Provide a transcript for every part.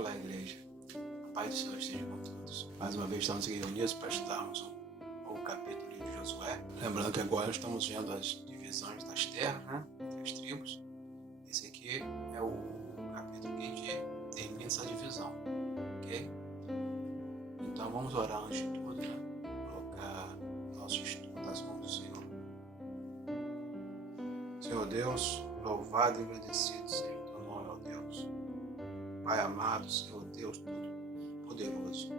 Olá, igreja. A paz do Senhor esteja com todos. Mais uma vez estamos aqui reunidos para estudarmos um novo capítulo do livro de Josué. Lembrando que agora estamos vendo as divisões das terras, né? Entre as tribos. Esse aqui é o capítulo que a gente termina essa divisão, ok? Então vamos orar antes de tudo, né? Colocar nosso estudo nas mãos do Senhor. Senhor Deus, louvado e agradecido seja o teu nome, ó Deus. Pai amado, Senhor Deus Todo-Poderoso,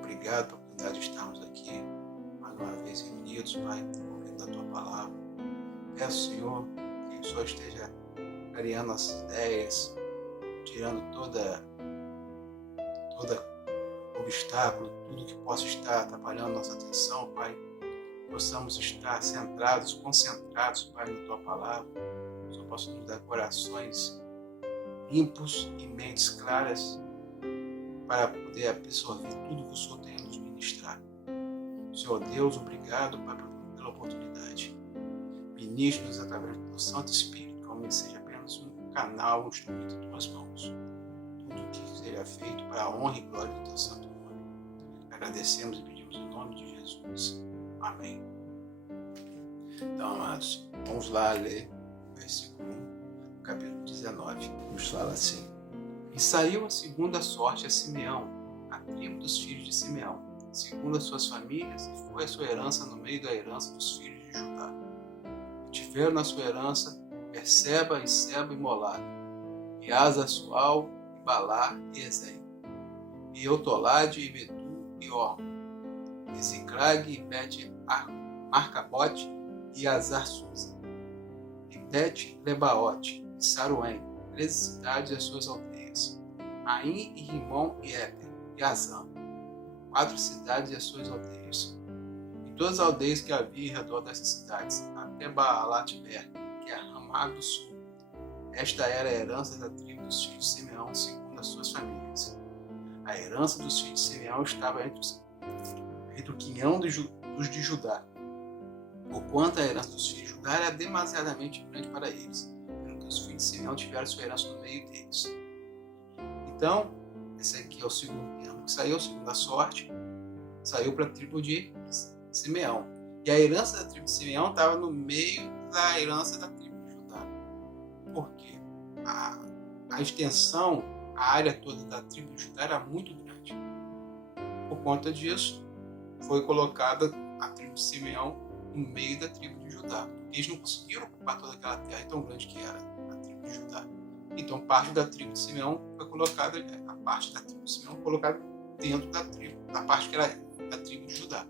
obrigado pela oportunidade de estarmos aqui mais uma vez reunidos, Pai, ouvindo a Tua Palavra. Peço, Senhor, que o Senhor esteja clareando nossas ideias, tirando todo obstáculo, tudo que possa estar atrapalhando nossa atenção, Pai. Possamos estar centrados, concentrados, Pai, na Tua Palavra. O Senhor possa nos dar corações limpos e mentes claras para poder absorver tudo que o Senhor tem a nos ministrar. Senhor Deus, obrigado, Pai, pela oportunidade. Ministre-nos através do Teu Santo Espírito, que homem seja apenas um canal, um instrumento em Tuas mãos. Tudo que seja feito para a honra e glória do Teu Santo Nome. Agradecemos e pedimos em nome de Jesus. Amém. Então, amados, vamos lá ler o versículo 1, capítulo 19. Nos fala assim: E saiu a segunda sorte a Simeão, a tribo dos filhos de Simeão, segundo as suas famílias, e foi a sua herança no meio da herança dos filhos de Judá. E tiveram na sua herança Berseba e Seba e Molá, e Asa-Sual, e Balá e Ezem, e Eutolade e Metu e Ormo, e Ziclag e Bet-Marcabote e Azar-Susa, e Bet-Lebaote e Saruém, 13 cidades e as suas aldeias, Aim e Rimon e Éter e Azã, 4 cidades e as suas aldeias, e todas as aldeias que havia em redor dessas cidades, até Baalat-Ber, que é Ramá do sul. Esta era a herança da tribo dos filhos de Simeão, segundo as suas famílias. A herança dos filhos de Simeão estava entre o quinhão dos de Judá, porquanto a herança dos filhos de Judá era demasiadamente grande para eles, pelo que os filhos de Simeão tiveram sua herança no meio deles. Então, esse aqui é o segundo quinhão que saiu, a segunda sorte, saiu para a tribo de Simeão. E a herança da tribo de Simeão estava no meio da herança da tribo de Judá. Por quê? A extensão, a área toda da tribo de Judá era muito grande. Por conta disso, foi colocada a tribo de Simeão no meio da tribo de Judá. Eles não conseguiram ocupar toda aquela terra tão grande que era a tribo de Judá. Então, parte da tribo de Simeão foi colocada, a parte da tribo de Simeão colocada dentro da tribo, a parte que era da tribo de Judá.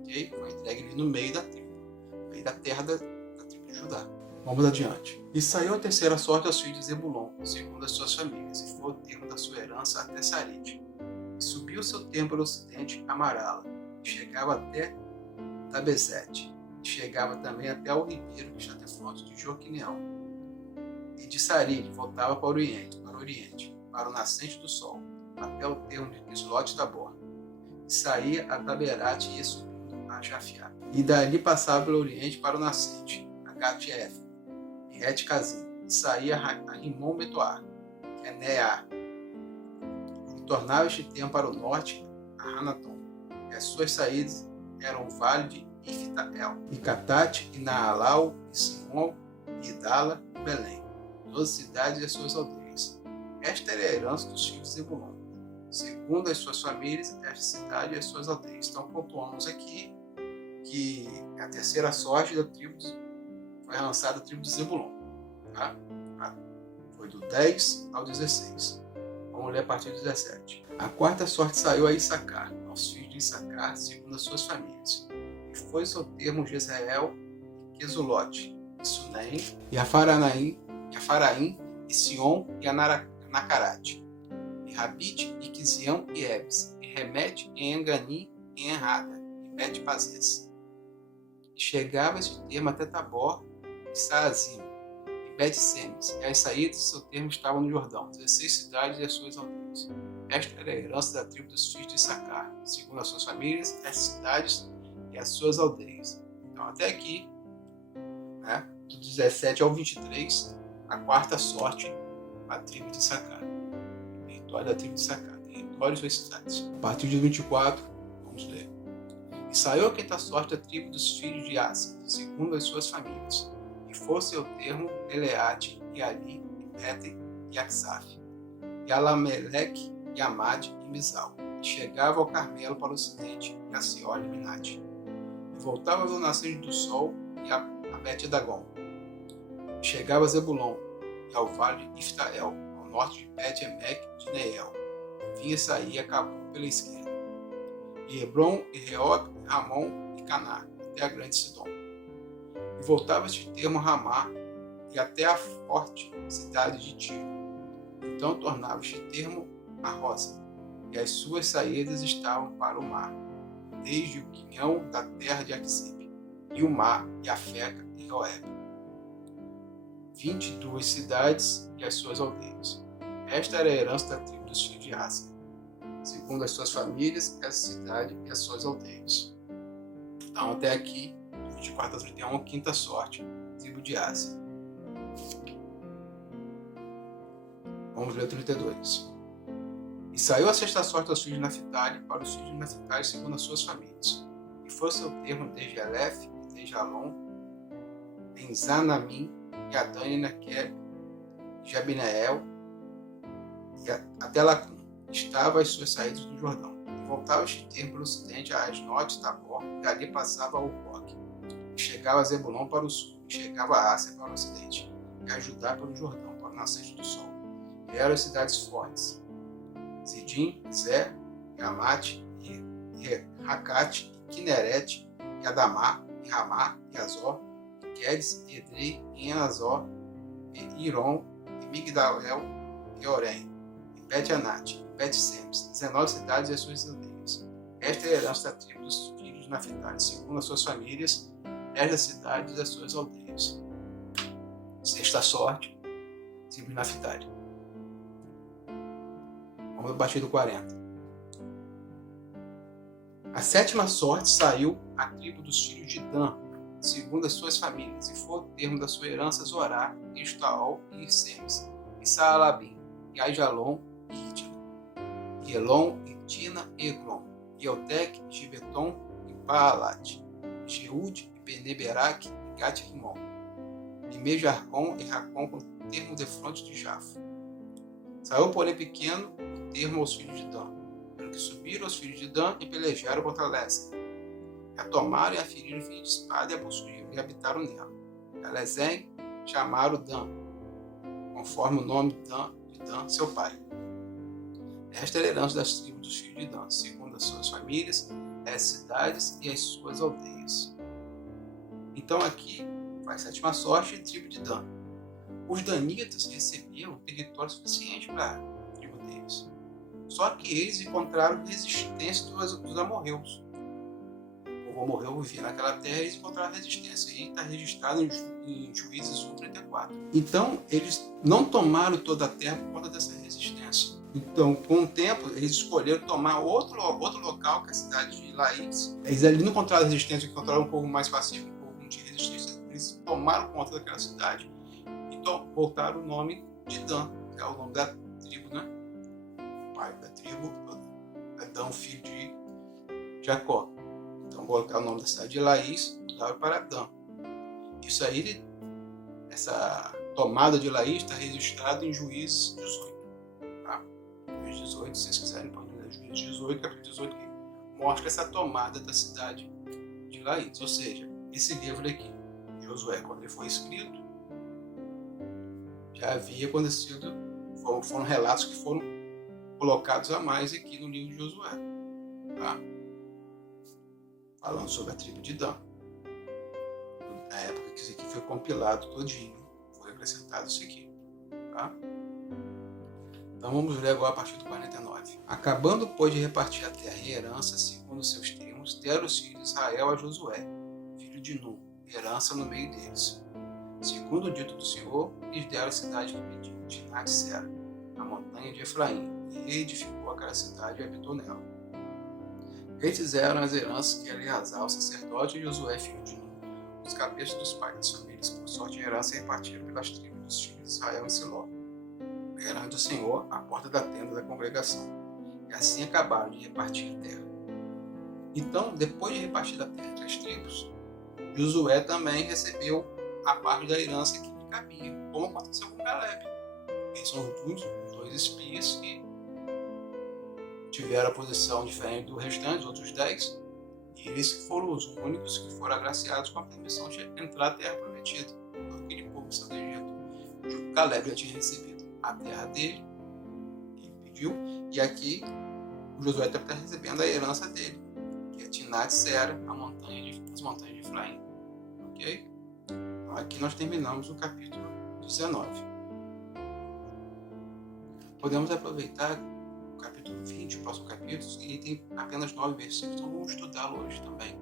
Okay? Foi entregue ali no meio da tribo, no meio da terra da tribo de Judá. Vamos adiante. E saiu a terceira sorte aos filhos de Zebulon, segundo as suas famílias, e foi o termo da sua herança até Saride. E subiu o seu termo para o ocidente, a Marala, e chegava até Tabezete, e chegava também até o ribeiro que está defronte de Joquineão. E de Saride voltava para o oriente, para o nascente do sol, até o termo de Quislote-Tabor. E saía a Taberate e ia subindo a Jafiá. E dali passava pelo oriente para o nascente, a Gat-Ef, e Et-Cazim. E saía a Rimon-Betoar, que é Neá. E tornava este termo para o norte, a Hanaton. E as suas saídas eram o vale de Iftael, e Catate, e Naalau, e Simon, e Idala, e Belém, 12 cidades e as suas aldeias. Esta era a herança dos filhos de Zebulon, segundo as suas famílias, esta cidade e as suas aldeias. Então, pontuamos aqui que a terceira sorte da tribo foi lançada a tribo de Zebulon. Tá? Foi do 10 ao 16. Vamos ler a partir do 17. A quarta sorte saiu a Issacar, aos filhos de Issacar, segundo as suas famílias. E foi seu termo Jezreel, e Quesulote, e Sunem, e Afaraim, e Sion, e Anacarate, e Rabite, e Quizião, e Ebes, e Remete, e Enganim, e Enrada, e Bet-Pazes. E chegava esse termo até Tabor, e Saazim, e Bet-Semes, e as saídas de seu termo estavam no Jordão, 16 cidades e as suas aldeias. Esta era a herança da tribo dos filhos de Issacar, segundo as suas famílias, as cidades e as suas aldeias. Então, até aqui, né, do 17 ao 23, a quarta sorte, a tribo de Issacar. território da tribo de Issacar, território e suas cidades. A partir de 24, vamos ler. E saiu a quinta sorte da tribo dos filhos de Aser, segundo as suas famílias. E foi seu termo Eleate, e Ali, e Beten, e Aksaf, e Alameleque, e Amade, e Mizal. E chegava ao Carmelo para o ocidente, e a Siol e Minate. E voltava ao nascer do sol, e a Bet-Dagon. E chegava a Zebulon, e ao vale de Iftael, ao norte de Bet-Emek de Neiel. E vinha sair e acabou pela esquerda. E Hebron, e Reob, Ramon e Caná, até a grande Sidom. E voltava este termo a Ramá, e até a forte cidade de Tiro. Então tornava este termo a Rosa, e as suas saídas estavam para o mar, desde o quinhão da terra de Axipe, e o mar, e a Feca, e Roeb. 22 cidades e as suas aldeias. Esta era a herança da tribo dos filhos de Aser, segundo as suas famílias, essa cidade e as suas aldeias. Então, até aqui, de 24 a 31, quinta sorte, tribo de Aser. Vamos ler o 32. E saiu a sexta sorte aos filhos de Naphtali, para os filhos de Naphtali segundo as suas famílias. E foi seu termo desde Elef, e desde Alon, em Zanamim, e Adã e Nequeb, e Jabineel, e até Lacum. Estava as suas saídas do Jordão. E voltava este termo pelo ocidente a Asnote, Tabor, e ali passava a Ocoque. E chegava a Zebulon para o sul, e chegava a Áser para o ocidente, e a Judá pelo Jordão, para o nascente do sol. E eram as cidades fortes: Zidim, Zé, e Amate, e Racate, e Kineret, e Adamá, e Ramá, e Azor, e Quedes, e Edrei, e Enazor, e Iron, e Migdalel, e Orém, e Bet-Anate, e Bet-Semes, 19 cidades e as suas aldeias. Esta é a herança da tribo dos filhos de Naphtali, segundo as suas famílias, estas cidades e as suas aldeias. Sexta sorte, tribo de Naphtali. Vamos a partir do 40. A sétima sorte saiu à tribo dos filhos de Dan, segundo as suas famílias, e foi o termo da sua herança Zorá, e Estaol, e Irsemes, e Saalabim, e Aijalon, e Itila, e Elon, e Tina, e Eglon, e Eutec, e Gibeton, e Baalat, e Jeúde, e Beneberac, e Gat-Rimon, e Mejarcon, e Racon, com o termo de fronte de Jafo. Saiu, porém, pequeno o termo aos filhos de Dan, pelo que subiram os filhos de Dan e pelejaram contra Lézer. E a tomaram e a feriram filho de espada e a possuíram e habitaram nela. E a Lezém chamaram Dan, conforme o nome de Dan, seu pai. Esta era a herança das tribos dos filhos de Dan, segundo as suas famílias, as cidades e as suas aldeias. Então aqui vai a sétima sorte e a tribo de Dan. Os danitas recebiam território suficiente para a tribo deles. Só que eles encontraram resistência dos amorreus. O povo amorreu vivia naquela terra e eles encontraram resistência. E está registrado em Juízes 1:34. Então, eles não tomaram toda a terra por conta dessa resistência. Então, com o tempo, eles escolheram tomar outro local, que é a cidade de Laís. Eles ali não encontraram resistência, encontraram um povo mais pacífico, um povo que não tinha resistência. Eles tomaram conta daquela cidade. Então, voltaram o nome de Dan, que é o nome da tribo, né? O pai da tribo é Dan, filho de Jacó. Então, colocaram o nome da cidade de Laís, mudaram para Dan. Isso aí, essa tomada de Laís está registrada em Juízes 18. Tá? Juízes 18, se vocês quiserem, podem ler Juízes 18, capítulo 18, que mostra essa tomada da cidade de Laís. Ou seja, esse livro aqui, Josué, quando ele foi escrito, já havia acontecido, foram relatos que foram colocados a mais aqui no livro de Josué, tá? Falando sobre a tribo de Dan. Na época que isso aqui foi compilado todinho, foi acrescentado isso aqui, tá? Então vamos ler agora a partir do 49. Acabando, pois, de repartir a terra em herança, segundo seus termos, deram os filhos de Israel a Josué, filho de Nun, herança no meio deles. Segundo o dito do Senhor, lhes deram a cidade que pediu, Timnat-Sera, a montanha de Efraim, e edificou aquela cidade e habitou nela. Estes eram as heranças que Eleazar, o sacerdote, e Josué, filho de Nun, os cabeças dos pais das famílias, por sorte de herança, repartiram pelas tribos dos filhos de Israel em Siló. perante o Senhor à porta da tenda da congregação. E assim acabaram de repartir a terra. Então, depois de repartir a terra entre as tribos, Josué também recebeu a parte da herança que lhe cabia, como aconteceu com Caleb. Eles são os dois espias que tiveram a posição diferente do restante, os outros 10, e eles foram os únicos que foram agraciados com a permissão de entrar na terra prometida. Todo aquele povo que saiu do Egito. Caleb já tinha recebido a terra dele, que ele pediu, e aqui o Josué está recebendo a herança dele, que é Timnat Sera, as montanhas de Efraim. Ok? Então aqui nós terminamos o capítulo 19. Podemos aproveitar o capítulo 20, o próximo capítulo, e tem apenas 9 versículos, então vamos estudá-lo hoje também.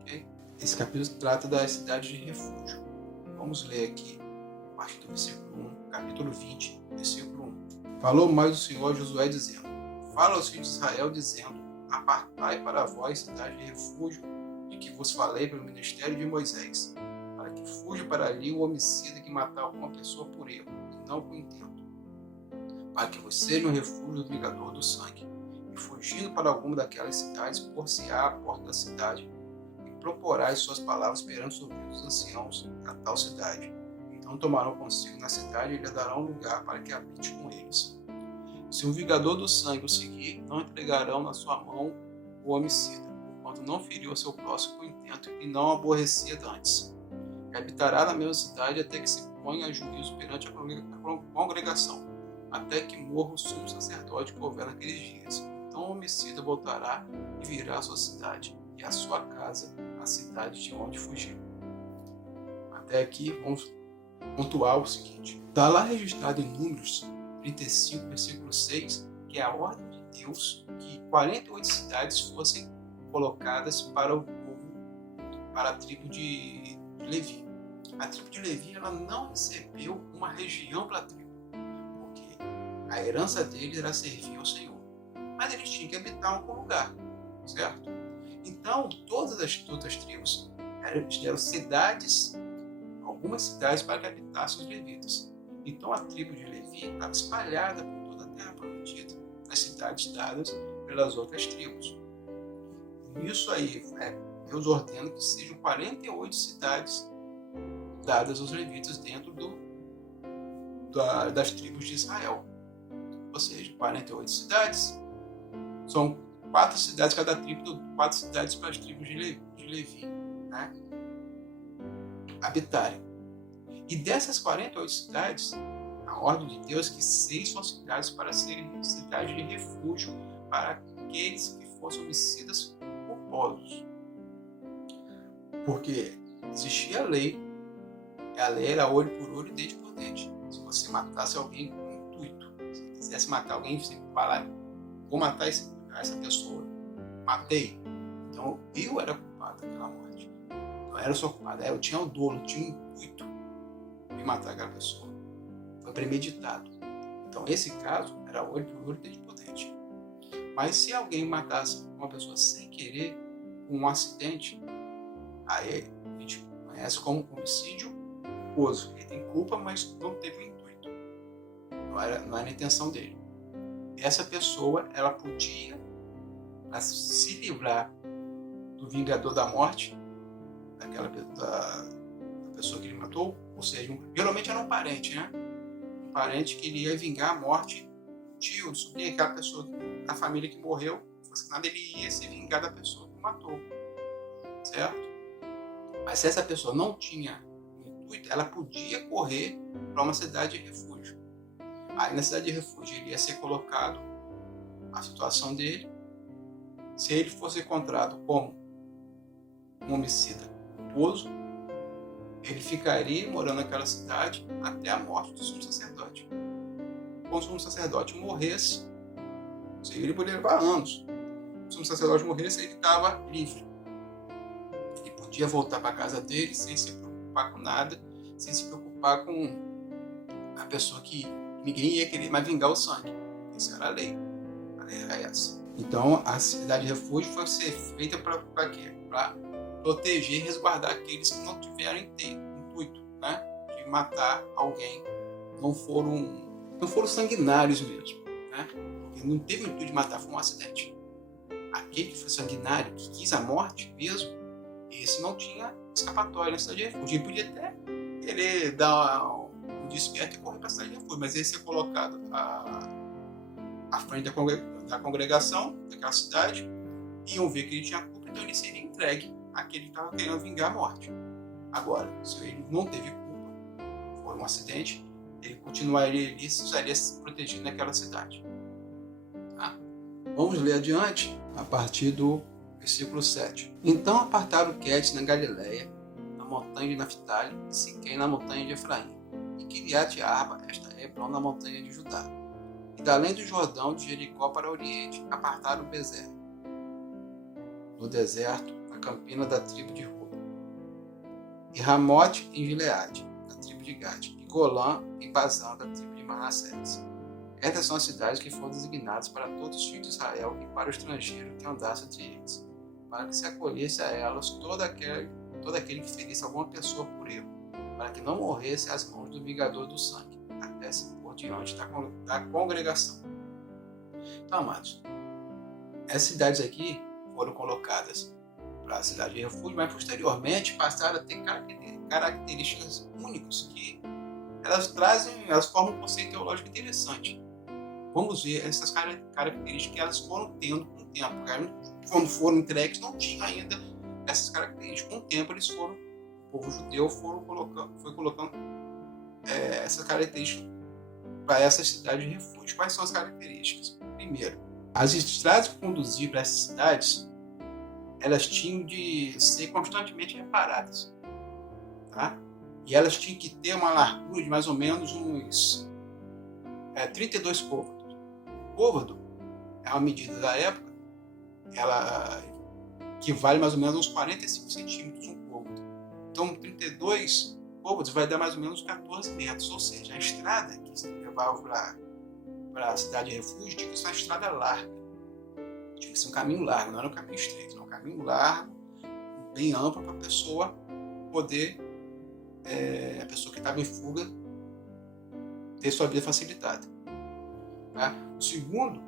Okay? Esse capítulo trata das cidades de refúgio. Vamos ler aqui, a partir do versículo 1, capítulo 20, versículo 1. Falou mais o Senhor a Josué, dizendo: Fala aos filhos de Israel, dizendo: Apartai para vós cidade de refúgio, de que vos falei pelo ministério de Moisés, para que fuja para ali o homicida que matar uma pessoa por erro, e não por intento, para que vos seja um refúgio do vingador do sangue, e fugindo para alguma daquelas cidades, por-se-á a porta da cidade, e proporá as suas palavras perante os ouvidos dos anciãos da tal cidade. Então tomarão consigo na cidade e lhe darão lugar para que habite com eles. Se um vingador do sangue o seguir, não entregarão na sua mão o homicida, enquanto não feriu a seu próximo com intento e não aborrecia antes. E habitará na mesma cidade até que se ponha a juízo perante a congregação, até que morra o sumo sacerdote que houver naqueles dias. Então o homicida voltará e virá à sua cidade, e à sua casa, a cidade de onde fugiu. Até aqui vamos pontuar o seguinte. Está lá registrado em Números 35, versículo 6, que é a ordem de Deus que 48 cidades fossem colocadas para o povo, para a tribo de Levi. A tribo de Levi ela não recebeu uma região para a tribo, porque a herança deles era servir ao Senhor. Mas eles tinham que habitar em algum lugar, certo? Então, todas as outras tribos eram cidades, algumas cidades para que habitassem os levitas. Então, a tribo de Levi estava espalhada por toda a terra prometida, nas cidades dadas pelas outras tribos. Isso aí, Deus ordena que sejam 48 cidades dadas aos levitas dentro das tribos de Israel. Ou seja, 48 cidades. São 4 cidades cada tribo, 4 cidades para as tribos de Levi, né, habitarem. E dessas 48 cidades, a ordem de Deus é que 6 são cidades para serem cidades de refúgio para aqueles que fossem homicidas culposos. Porque existia a lei era olho por olho e dente por dente. Se você matasse alguém com intuito, se quisesse matar alguém, você falar, vou matar essa pessoa, matei. Então eu era culpado daquela morte. Não era só culpado, eu tinha o dolo, tinha o intuito de matar aquela pessoa. Foi premeditado. Então esse caso era olho por olho e dente por dente. Mas se alguém matasse uma pessoa sem querer, um acidente, aí a gente conhece como homicídio culposo. Ele tem culpa, mas não teve o intuito. Não era a intenção dele. Essa pessoa, ela podia, para se livrar do vingador da morte, da pessoa que ele matou, ou seja, geralmente era um parente, né? Um parente que iria vingar a morte do tio, do sobrinho, aquela pessoa da família que morreu, se fosse nada, ele ia se vingar da pessoa que o matou, certo? Mas se essa pessoa não tinha intuito, ela podia correr para uma cidade de refúgio. Aí na cidade de refúgio ele ia ser colocado a situação dele. Se ele fosse encontrado como um homicida culposo, ele ficaria morando naquela cidade até a morte do sumo sacerdote. Quando o sumo sacerdote morresse, ele poderia levar anos. Se o sumo sacerdote morresse, ele estava livre. Ele podia voltar para a casa dele sem se preocupar com nada, sem se preocupar com a pessoa que ninguém ia querer mais vingar o sangue. Essa era a lei. A lei era essa. Então, a cidade de refúgio foi ser feita para quê? Para proteger e resguardar aqueles que não tiveram intuito, né, de matar alguém, não foram Não foram sanguinários mesmo, né? Ele não teve o intuito de matar, foi um acidente. Aquele que foi sanguinário, que quis a morte mesmo, esse não tinha escapatória na cidade de refúgio. Ele podia até querer dar um desperto e correr para a cidade de refúgio, mas ele ser colocado à frente da congregação daquela cidade, iam ver que ele tinha culpa, então ele seria entregue àquele que estava querendo vingar a morte. Agora, se ele não teve culpa, foi um acidente, ele continuaria ali, estaria se protegendo naquela cidade. Tá? Vamos ler adiante, a partir do versículo 7. Então apartaram Quedes na Galileia, na montanha de Naftali, e Siquém na montanha de Efraim, e Quiriate Arba, esta Hebron, na montanha de Judá. E da além do Jordão, de Jericó para o oriente, apartaram Bezer, no deserto, na campina da tribo de Ruben, e Ramote em Gileade, da tribo de Gade, e Golã em Bazã, da tribo de Manassés. Estas são as cidades que foram designadas para todos os filhos de Israel e para o estrangeiro que andasse entre eles, para que se acolhesse a elas todo aquele que ferisse alguma pessoa por erro, para que não morresse às mãos do vingador do sangue, até se pôr diante da congregação. Então, amados, essas cidades aqui foram colocadas para a cidade de refúgio, mas posteriormente passaram a ter características únicas que elas formam um conceito teológico interessante. Vamos ver essas características que elas foram tendo com o tempo. Quando foram entregues, não tinha ainda essas características. Com o tempo, o povo judeu foi colocando essas características para essas cidades de refúgio. Quais são as características? Primeiro, as estradas que conduziam para essas cidades, elas tinham de ser constantemente reparadas, tá? E elas tinham que ter uma largura de mais ou menos uns 32 côvados. O côvado é uma medida da época, ela equivale mais ou menos a uns 45 centímetros um côvado. Então, 32 côvados vai dar mais ou menos 14 metros, ou seja, a estrada que se levava para a cidade de refúgio tinha que ser uma estrada larga. Tinha que ser um caminho largo, não era um caminho estreito, era um caminho largo, bem amplo para a pessoa poder, a pessoa que estava em fuga, ter sua vida facilitada. Tá? O segundo,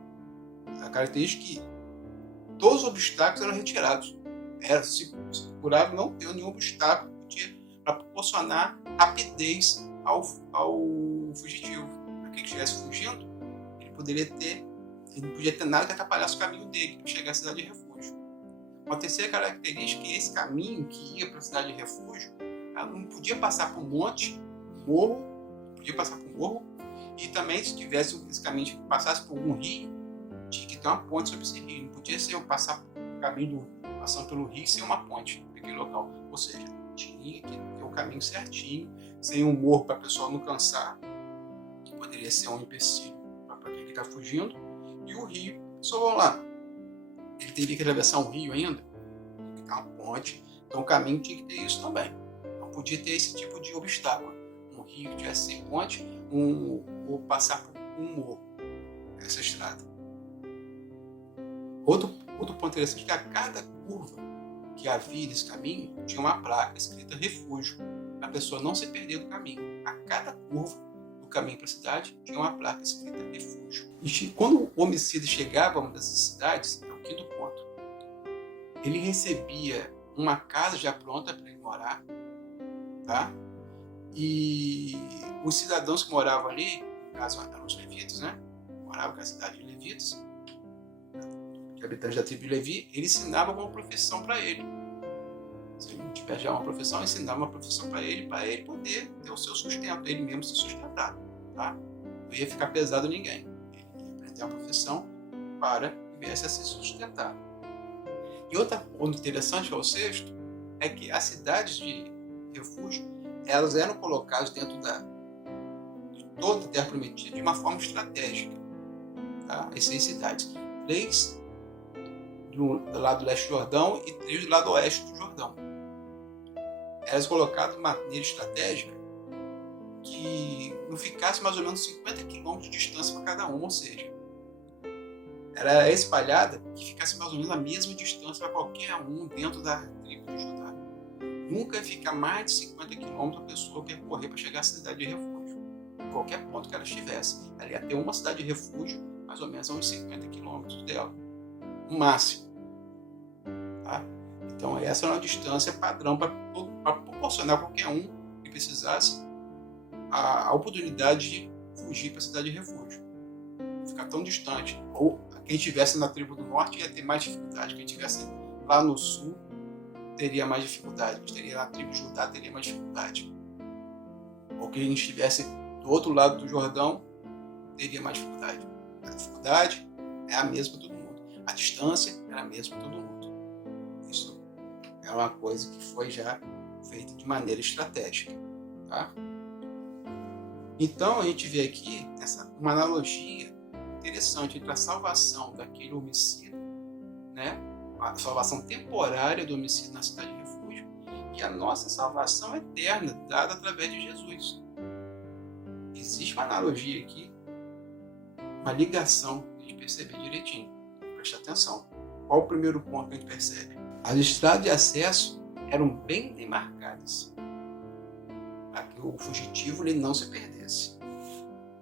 a característica é que todos os obstáculos eram retirados. Se procurava não ter nenhum obstáculo para proporcionar rapidez ao fugitivo. Para que ele estivesse fugindo, ele não podia ter nada que atrapalhasse o caminho dele para chegar à cidade de refúgio. Uma terceira característica é que esse caminho que ia para a cidade de refúgio, ela não podia passar por um monte, morro, e também se tivesse esse caminho que passasse por um rio, tinha que ter uma ponte sobre esse rio. Não podia ser passar o caminho passando pelo rio sem uma ponte naquele local. Ou seja, tinha que ter o caminho certinho, sem um morro para a pessoa não cansar, que poderia ser um empecilho para quem está fugindo. E o rio, só vamos lá, ele teria que atravessar um rio ainda, tinha que ter uma ponte, então o caminho tinha que ter isso também. Não podia ter esse tipo de obstáculo. Um rio que tivesse sem ponte, ou passar por um morro, essa estrada. Outro ponto interessante é que a cada curva que havia nesse caminho tinha uma placa escrita refúgio, para a pessoa não se perder do caminho. A cada curva do caminho para a cidade tinha uma placa escrita refúgio. E quando o homicida chegava a uma dessas cidades, é o quinto ponto, ele recebia uma casa já pronta para ele morar, tá? E os cidadãos que moravam ali, no caso eram os levitas, né? Moravam na cidade de levitas, de habitantes da tribo de Levi, ele ensinava uma profissão para ele. Se ele não tivesse já uma profissão, ensinava uma profissão para ele poder ter o seu sustento, ele mesmo se sustentar, tá? Não ia ficar pesado a ninguém. Ele ia aprender uma profissão para viesse a se sustentar. E outro ponto interessante, ao sexto, é que as cidades de refúgio, elas eram colocadas dentro de toda a terra prometida de uma forma estratégica. Tá? Essas 6 cidades. 3 do lado leste do Jordão e 3 do lado oeste do Jordão. Elas colocadas de maneira estratégica que não ficasse mais ou menos 50 km de distância para cada uma, ou seja, era espalhada que ficasse mais ou menos a mesma distância para qualquer um dentro da tribo de Judá. Nunca fica mais de 50 km a pessoa percorrer para chegar à cidade de refúgio. em qualquer ponto que ela estivesse. Ela ia ter uma cidade de refúgio, mais ou menos a uns 50 quilômetros dela, no máximo. Tá? Então essa é uma distância padrão para proporcionar a qualquer um que precisasse a oportunidade de fugir para a cidade de refúgio. Não ficar tão distante. Ou quem estivesse na tribo do norte ia ter mais dificuldade. Quem estivesse lá no sul teria mais dificuldade. Quem estaria na tribo de Judá teria mais dificuldade. Ou quem estivesse do outro lado do Jordão teria mais dificuldade. A dificuldade é a mesma para todo mundo. A distância é a mesma para todo mundo. Isso é uma coisa que foi já feita de maneira estratégica. Tá? Então a gente vê aqui uma analogia interessante entre a salvação daquele homicida, né? A salvação temporária do homicida na cidade de refúgio, e a nossa salvação eterna, dada através de Jesus. Existe uma analogia aqui, uma ligação que a gente percebe direitinho. Preste atenção. Qual o primeiro ponto que a gente percebe? As estradas de acesso eram bem demarcadas, para que o fugitivo ele não se perdesse.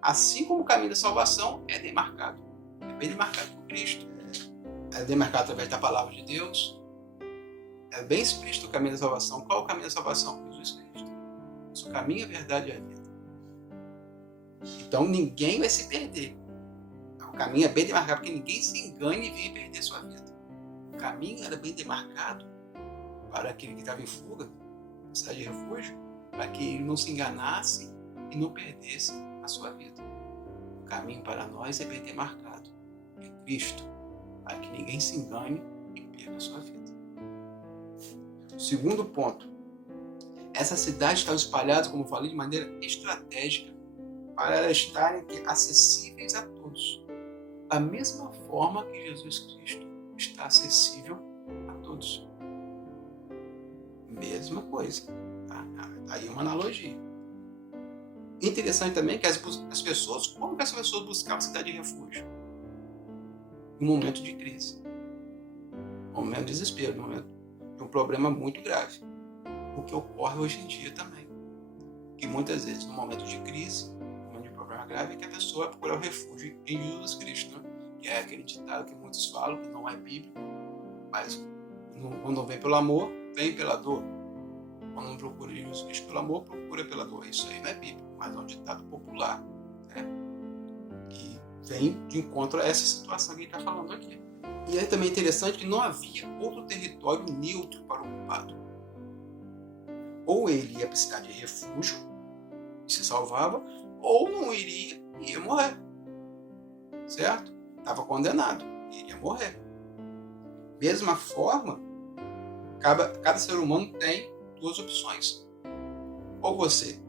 Assim como o caminho da salvação é demarcado. É bem demarcado por Cristo. É demarcado através da palavra de Deus. É bem explícito o caminho da salvação. Qual é o caminho da salvação? Jesus Cristo. O caminho, a verdade e a vida. Então ninguém vai se perder. O caminho é bem demarcado, porque ninguém se engane e venha perder sua vida. O caminho era bem demarcado para aquele que estava em fuga, na cidade de refúgio, para que ele não se enganasse e não perdesse a sua vida. O caminho para nós é bem demarcado. É Cristo, para que ninguém se engane e perca a sua vida. Segundo ponto, essas cidades estavam espalhadas, como eu falei, de maneira estratégica para elas estarem acessíveis a todos. Da mesma forma que Jesus Cristo está acessível a todos. Mesma coisa. Tá? Aí uma analogia. Interessante também que as pessoas, como que as pessoas buscavam cidade de refúgio? Em um momento de crise. Um momento de desespero, um momento de um problema muito grave. O que ocorre hoje em dia também. Que muitas vezes, no momento de crise, no momento de problema grave, é que a pessoa vai procurar o refúgio em Jesus Cristo, né? Que é aquele ditado que muitos falam, que não é bíblico, mas quando vem pelo amor, vem pela dor. Quando não procura Jesus Cristo pelo amor, procura pela dor. Isso aí não é bíblico, mas é um ditado popular, né? E vem de encontro a essa situação que a gente está falando aqui. E é também interessante que não havia outro território neutro para o ocupado. Ou ele ia para a cidade de refúgio e se salvava, ou não iria e ia morrer. Certo? Estava condenado, iria morrer. Mesma forma, cada ser humano tem duas opções. Ou você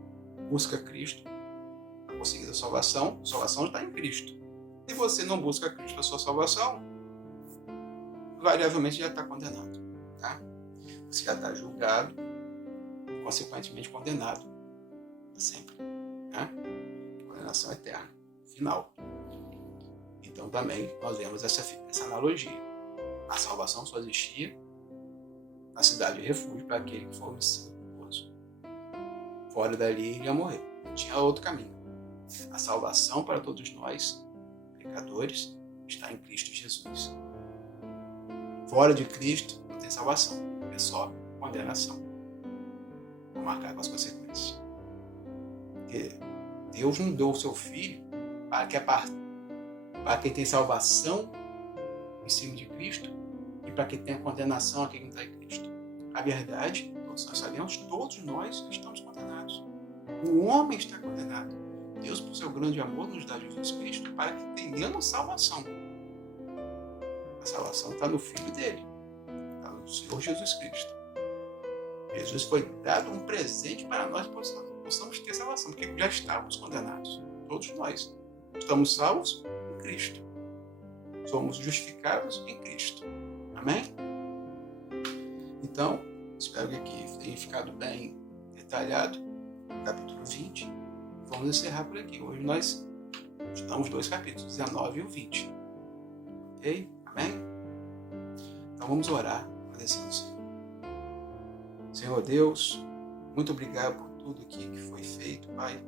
busca Cristo para conseguir a salvação está em Cristo. Se você não busca Cristo para a sua salvação, variavelmente já está condenado. Tá? Você já está julgado e, consequentemente, condenado para sempre. Né? Condenação eterna, final. Então, também, nós vemos essa analogia. A salvação só existia na cidade de refúgio para aquele que for homicida culposo. Fora dali, ele ia morrer. Não tinha outro caminho. A salvação para todos nós, pecadores, está em Cristo Jesus. Fora de Cristo, não tem salvação. É só condenação. Vou marcar com as consequências. Porque Deus não deu o seu Filho para quem tem salvação em cima de Cristo e para quem tem a condenação a quem não está em Cristo. A verdade, todos nós sabemos, todos nós estamos condenados. O homem está condenado. Deus, por seu grande amor, nos dá Jesus Cristo para que tenhamos salvação. A salvação está no Filho dele, está no Senhor Jesus Cristo. Jesus foi dado um presente para nós possamos ter salvação, porque já estávamos condenados. Todos nós estamos salvos em Cristo. Somos justificados em Cristo. Amém? Então, espero que aqui tenha ficado bem detalhado o capítulo 20. Vamos encerrar por aqui. Hoje nós estudamos 2 capítulos, 19 e o 20. Ok? Amém? Então vamos orar, agradecendo ao Senhor. Senhor Deus, muito obrigado por tudo aqui que foi feito, Pai.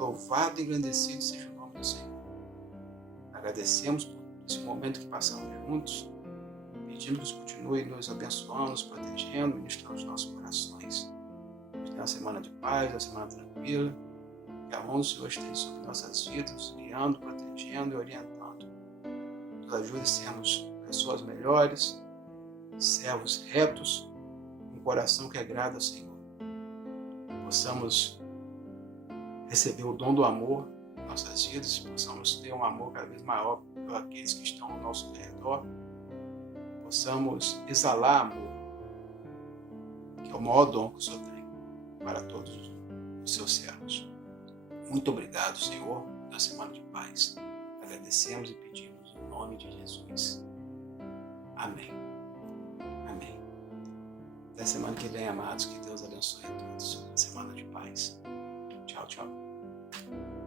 Louvado e engrandecido seja o nome do Senhor. Agradecemos por esse momento que passamos juntos. Pedimos que continue nos abençoando, nos protegendo, ministrando os nossos corações. Nos dê uma semana de paz, uma semana tranquila. Que a mão do Senhor esteja sobre nossas vidas, nos guiando, protegendo e orientando. Nos ajude a sermos pessoas melhores, servos retos, um coração que agrada ao Senhor. Possamos receber o dom do amor em nossas vidas, possamos ter um amor cada vez maior por aqueles que estão ao nosso redor, possamos exalar amor, que é o maior dom que o Senhor tem para todos os seus servos. Muito obrigado, Senhor, pela semana de paz. Agradecemos e pedimos em nome de Jesus. Amém. Amém. Até semana que vem, amados, que Deus abençoe a todos. Semana de paz. Tchau, tchau.